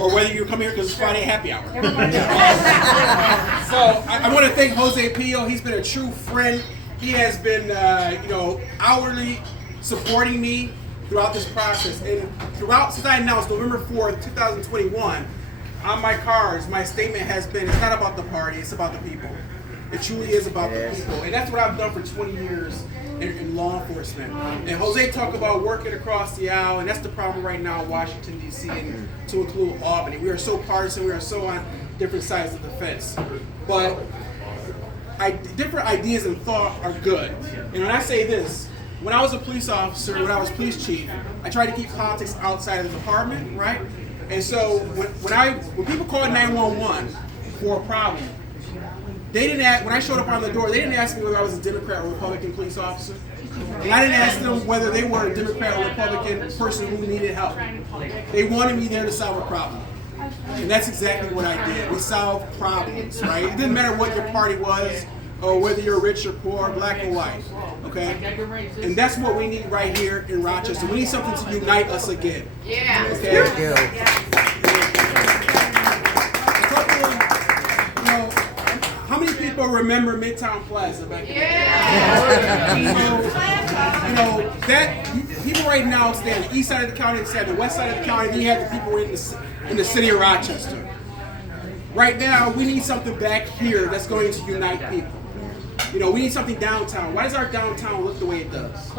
or whether you come here because it's Friday happy hour. So I want to thank Jose Pio. He's been a true friend. He has been, hourly supporting me throughout this process. And since I announced November 4th, 2021, on my cards, my statement has been, it's not about the party, it's about the people. It truly is about the people. And that's what I've done for 20 years in law enforcement. And Jose talked about working across the aisle, and that's the problem right now in Washington, D.C., and to include Albany. We are so partisan, we are so on different sides of the fence. But different ideas and thought are good. And when I say this, when I was a police officer, when I was police chief, I tried to keep politics outside of the department, right? And so when people called 911 for a problem, they didn't ask, when I showed up on the door, they didn't ask me whether I was a Democrat or Republican police officer. And I didn't ask them whether they were a Democrat or Republican person who needed help. They wanted me there to solve a problem. And that's exactly what I did. We solved problems, right? It didn't matter what your party was, or whether you're rich or poor, black or white, okay? And that's what we need right here in Rochester. We need something to unite us again. Yeah. Okay? How many people remember Midtown Plaza back then? Yeah. That people right now stay on the east side of the county, stay on the west side of the county, then you have the people in the city of Rochester. Right now, we need something back here that's going to unite people. We need something downtown. Why does our downtown look the way it does?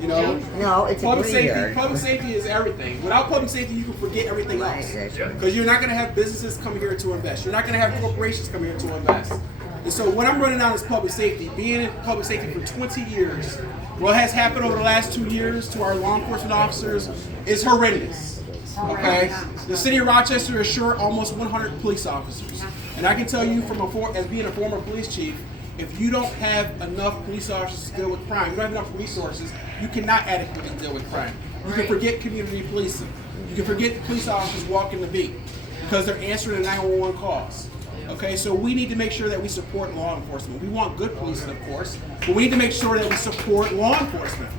No, it's public safety. Public safety is everything. Without public safety, you can forget everything else. Because you're not going to have businesses come here to invest. You're not going to have corporations come here to invest. And so what I'm running on is public safety. Being in public safety for 20 years, what has happened over the last 2 years to our law enforcement officers is horrendous. Okay, the city of Rochester is short almost 100 police officers, and I can tell you as being a former police chief, if you don't have enough police officers to deal with crime, you don't have enough resources, you cannot adequately deal with crime. You can forget community policing. You can forget police officers walking the beat because they're answering the 911 calls. Okay, so we need to make sure that we support law enforcement. We want good policing, of course, but we need to make sure that we support law enforcement.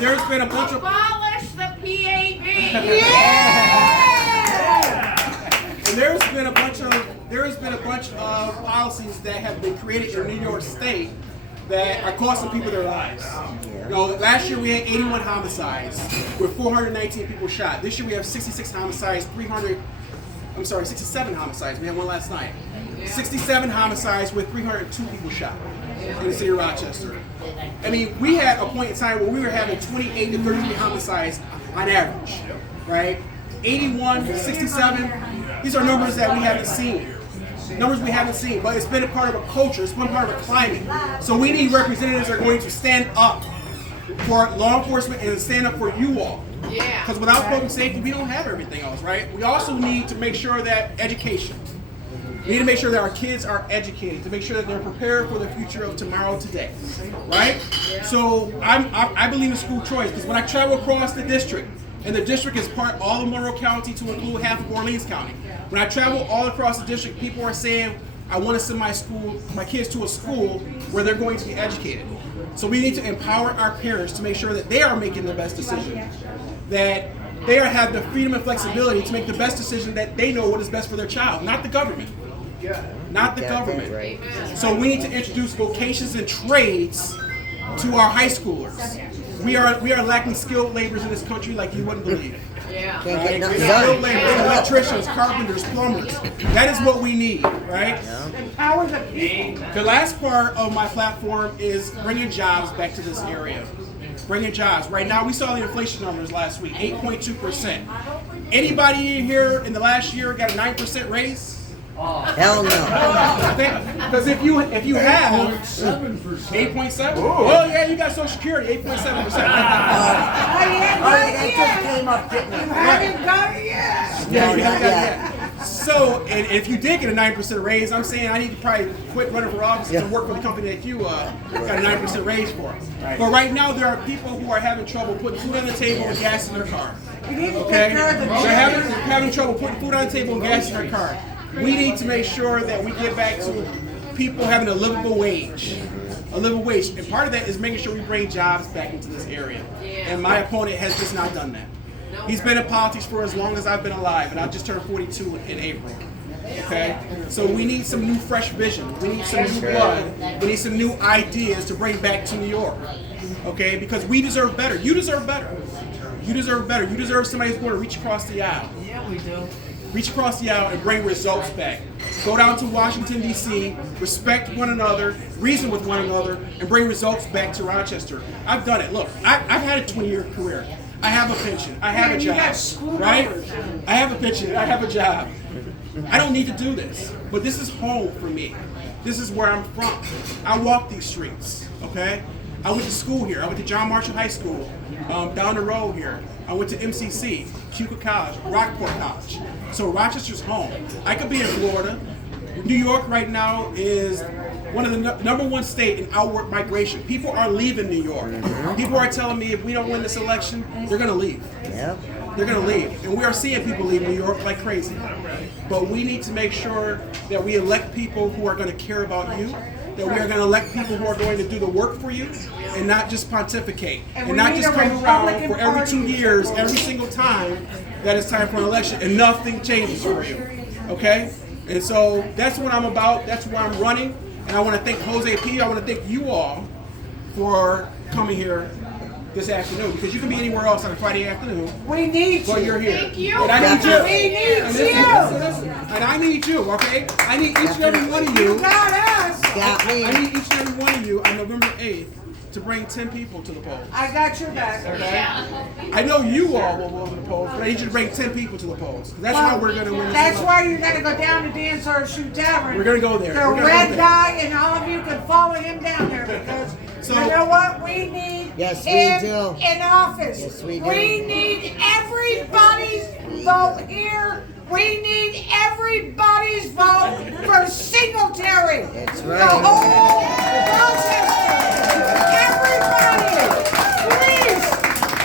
There's been a bunch of abolish the PAB. And there's been a bunch of policies that have been created in New York State that are costing people their lives. Last year we had 81 homicides with 419 people shot. This year we have 66 homicides, 67 homicides. We had one last night. 67 homicides with 302 people shot in the city of Rochester. I mean, we had a point in time where we were having 28 to 33 homicides on average, right? 81, 67, these are numbers that we haven't seen. Numbers we haven't seen, but it's been a part of a culture, it's been part of a climate. So we need representatives that are going to stand up for law enforcement and stand up for you all. Yeah. Because without public safety, we don't have everything else, right? We also need to make sure that education. We need to make sure that our kids are educated, to make sure that they're prepared for the future of tomorrow today, right? So I believe in school choice, because when I travel across the district, and the district is all of Monroe County to include half of Orleans County. When I travel all across the district, people are saying, I want to send my kids to a school where they're going to be educated. So we need to empower our parents to make sure that they are making the best decision, that they have the freedom and flexibility to make the best decision that they know what is best for their child, not the government. Not the government. Right. So we need to introduce vocations and trades to our high schoolers. We are lacking skilled laborers in this country like you wouldn't believe. Yeah. Can't get nothing Skilled done. laborers, electricians, carpenters, plumbers. That is what we need, right? Empower the people. The last part of my platform is bringing jobs back to this area. Bringing jobs. Right now, we saw the inflation numbers last week, 8.2%. Anybody in here in the last year got a 9% raise? Hell no. Because if you have 8.7, well, yeah, you got Social Security, 8.7%. That just came up, didn't it? Haven't got it yet. Yeah, you haven't got it yet. So, and if you did get a 9% raise, I'm saying I need to probably quit running for office and work for the company that you got a 9% raise for. But right now, there are people who are having trouble putting food on the table and gas in their car. Okay? They're having trouble putting food on the table and gas in their car. We need to make sure that we get back to people having a livable wage. a living wage. And part of that is making sure we bring jobs back into this area. And my opponent has just not done that. He's been in politics for as long as I've been alive, and I just turned 42 in April. Okay? So we need some new fresh vision. We need some new blood. We need some new ideas to bring back to New York. Okay? Because we deserve better. You deserve better. You deserve better. You deserve somebody who's going to reach across the aisle. Yeah, we do. Reach across the aisle and bring results back. Go down to Washington, D.C., respect one another, reason with one another, and bring results back to Rochester. I've done it. Look, I've had a 20-year career. I have a pension. I have a job. Right? I have a pension. I have a job. I don't need to do this. But this is home for me. This is where I'm from. I walk these streets. Okay? I went to school here. I went to John Marshall High School down the road here. I went to MCC, Cuba College, Rockport College. So Rochester's home. I could be in Florida. New York right now is one of the number one state in outward migration. People are leaving New York. People are telling me if we don't win this election, they're going to leave. Yep. They're going to leave. And we are seeing people leave New York like crazy. But we need to make sure that we elect people who are going to care about you, that we are going to elect people who are going to do the work for you and not just pontificate. And not just come around for every 2 years, every single time that it's time for an election and nothing changes for you. Okay? And so that's what I'm about. That's why I'm running. And I want to thank Jose P. I want to thank you all for coming here this afternoon, because you can be anywhere else on a Friday afternoon. We need you. But you're here. Thank you. And I need you. We need And you. listen, and I need you, okay? I need each and every one of you. You got us. Got me. I need each and every one of you on November 8th to bring 10 people to the polls. I got your back. Okay? I know you all will go to the polls, but I need you to bring 10 people to the polls. That's how we're going to win this That's election. why you're going to go down to Dan's Horseshoe Tavern. We're gonna go there. The We're gonna red go there. guy, and all of you can follow him down there, because So- you know what? We need Yes, we him do. in office. Yes, we do. We need everybody's vote here. We need everybody's vote for Singletary. That's The right. whole Rochester. Everybody. Please.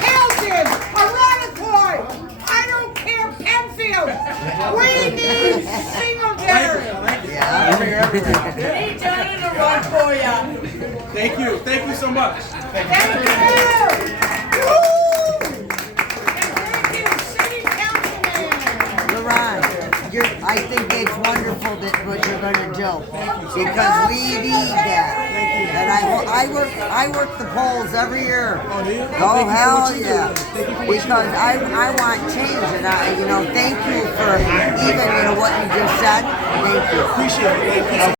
Hilton. Ironically. I don't care. Penfield. We need Singletary. I like it. Yeah. He done it a run for you. Thank you. Thank you so much. Thank you. Woo! And thank you, City Councilman. LaRon, I think it's wonderful that what you're going to do, because we need that. And I work the polls every year. Oh hell yeah! Because I want change, and thank you for even what you just said. Thank you. Appreciate it. Thank you.